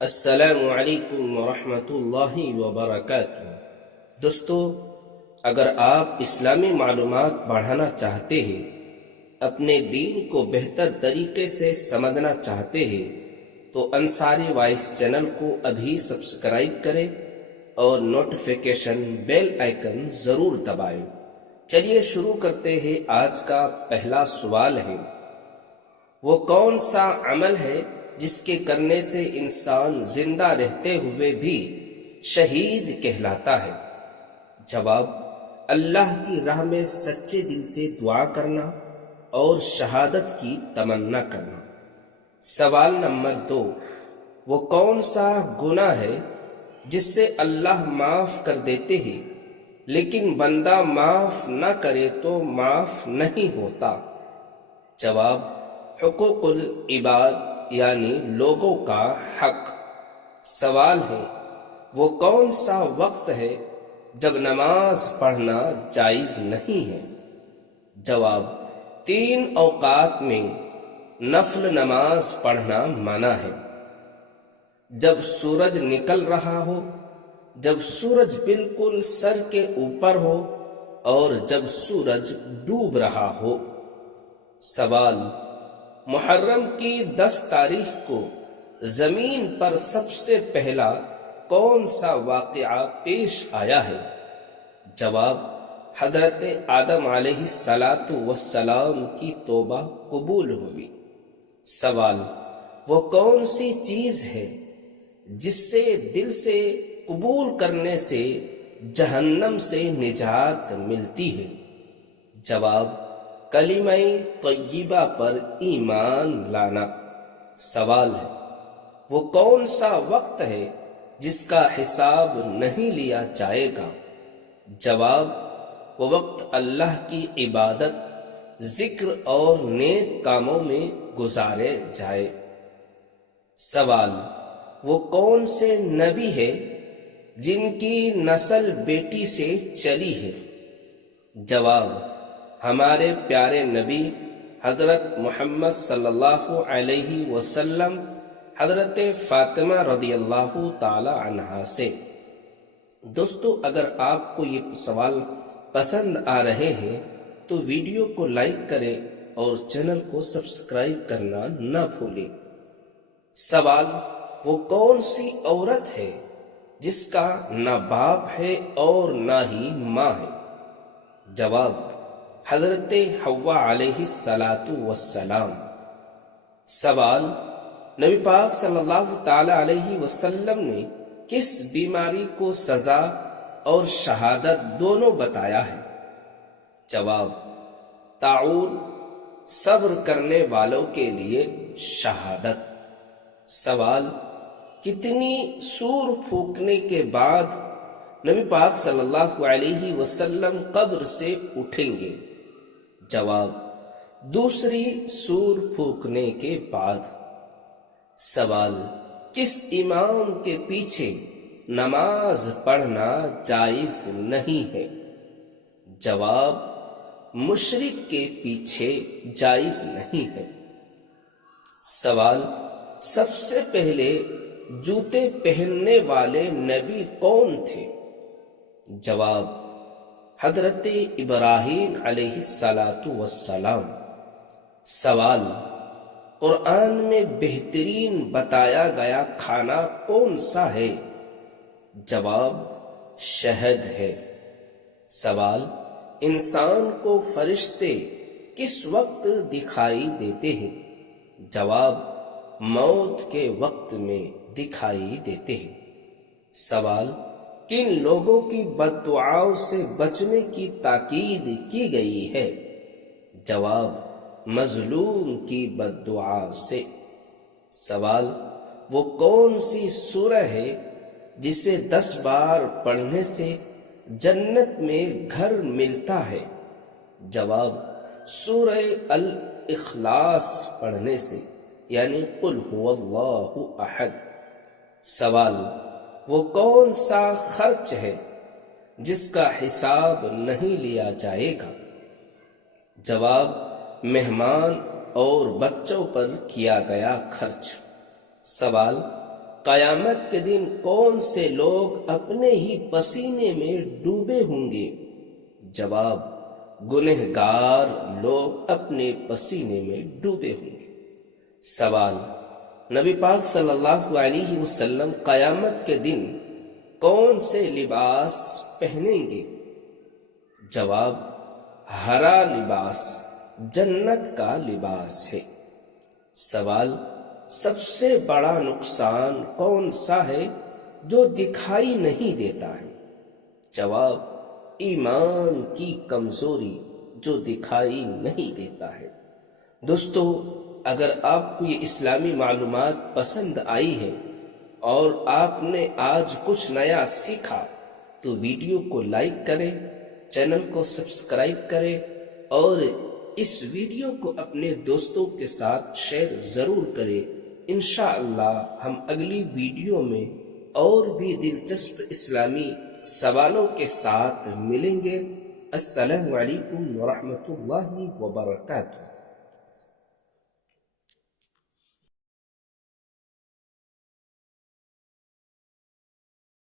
السلام علیکم ورحمۃ اللہ وبرکاتہ۔ دوستو، اگر آپ اسلامی معلومات بڑھانا چاہتے ہیں، اپنے دین کو بہتر طریقے سے سمجھنا چاہتے ہیں تو انصاری وائس چینل کو ابھی سبسکرائب کریں اور نوٹیفیکیشن بیل آئیکن ضرور دبائیں۔ چلیے شروع کرتے ہیں۔ آج کا پہلا سوال ہے، وہ کون سا عمل ہے جس کے کرنے سے انسان زندہ رہتے ہوئے بھی شہید کہلاتا ہے؟ جواب: اللہ کی راہ میں سچے دل سے دعا کرنا اور شہادت کی تمنا کرنا۔ سوال نمبر 2، وہ کون سا گناہ ہے جس سے اللہ معاف کر دیتے ہیں لیکن بندہ معاف نہ کرے تو معاف نہیں ہوتا؟ جواب: حقوق العباد یعنی لوگوں کا حق۔ سوال ہے، وہ کون سا وقت ہے جب نماز پڑھنا جائز نہیں ہے؟ جواب: 3 اوقات میں نفل نماز پڑھنا منع ہے: جب سورج نکل رہا ہو، جب سورج بالکل سر کے اوپر ہو اور جب سورج ڈوب رہا ہو۔ سوال: محرم کی 10 تاریخ کو زمین پر سب سے پہلا کون سا واقعہ پیش آیا ہے؟ جواب: حضرت آدم علیہ السلام کی توبہ قبول ہوئی۔ سوال: وہ کون سی چیز ہے جس سے دل سے قبول کرنے سے جہنم سے نجات ملتی ہے؟ جواب: کلمہ طیبہ پر ایمان لانا۔ سوال ہے، وہ کون سا وقت ہے جس کا حساب نہیں لیا جائے گا؟ جواب: وہ وقت اللہ کی عبادت، ذکر اور نیک کاموں میں گزارے جائے۔ سوال: وہ کون سے نبی ہے جن کی نسل بیٹی سے چلی ہے؟ جواب: ہمارے پیارے نبی حضرت محمد صلی اللہ علیہ وسلم حضرت فاطمہ رضی اللہ تعالی عنہا سے۔ دوستو، اگر آپ کو یہ سوال پسند آ رہے ہیں تو ویڈیو کو لائک کریں اور چینل کو سبسکرائب کرنا نہ بھولیں۔ سوال: وہ کون سی عورت ہے جس کا نہ باپ ہے اور نہ ہی ماں ہے؟ جواب: حضرت حوا علیہ السلام۔ سوال: نبی پاک صلی اللہ تعالی علیہ وسلم نے کس بیماری کو سزا اور شہادت دونوں بتایا ہے؟ جواب: طاعون، صبر کرنے والوں کے لیے شہادت۔ سوال: کتنی سور پھونکنے کے بعد نبی پاک صلی اللہ علیہ وسلم قبر سے اٹھیں گے؟ جواب: دوسری سور پھونکنے کے بعد۔ سوال: کس امام کے پیچھے نماز پڑھنا جائز نہیں ہے؟ جواب: مشرک کے پیچھے جائز نہیں ہے۔ سوال: سب سے پہلے جوتے پہننے والے نبی کون تھے؟ جواب: حضرت ابراہیم علیہ السلام۔ سوال: قرآن میں بہترین بتایا گیا کھانا کون سا ہے؟ جواب: شہد ہے۔ سوال: انسان کو فرشتے کس وقت دکھائی دیتے ہیں؟ جواب: موت کے وقت میں دکھائی دیتے ہیں۔ سوال: کن لوگوں کی بد دعاؤں سے بچنے کی تاکید کی گئی ہے؟ جواب: مظلوم کی بد دعا سے۔ سوال: وہ کون سی سورہ ہے جسے 10 بار پڑھنے سے جنت میں گھر ملتا ہے؟ جواب: سورہ الاخلاص پڑھنے سے، یعنی قل هو اللہ احد۔ سوال: وہ کون سا خرچ ہے جس کا حساب نہیں لیا جائے گا؟ جواب: مہمان اور بچوں پر کیا گیا خرچ۔ سوال: قیامت کے دن کون سے لوگ اپنے ہی پسینے میں ڈوبے ہوں گے؟ جواب: گنہگار لوگ اپنے پسینے میں ڈوبے ہوں گے۔ سوال: نبی پاک صلی اللہ علیہ وسلم قیامت کے دن کون سے لباس پہنیں گے؟ جواب: ہرا لباس جنت کا لباس ہے۔ سوال: سب سے بڑا نقصان کون سا ہے جو دکھائی نہیں دیتا ہے؟ جواب: ایمان کی کمزوری جو دکھائی نہیں دیتا ہے۔ دوستو، اگر آپ کو یہ اسلامی معلومات پسند آئی ہے اور آپ نے آج کچھ نیا سیکھا تو ویڈیو کو لائک کریں، چینل کو سبسکرائب کریں اور اس ویڈیو کو اپنے دوستوں کے ساتھ شیئر ضرور کریں۔ انشاءاللہ ہم اگلی ویڈیو میں اور بھی دلچسپ اسلامی سوالوں کے ساتھ ملیں گے۔ السلام علیکم ورحمۃ اللہ وبرکاتہ۔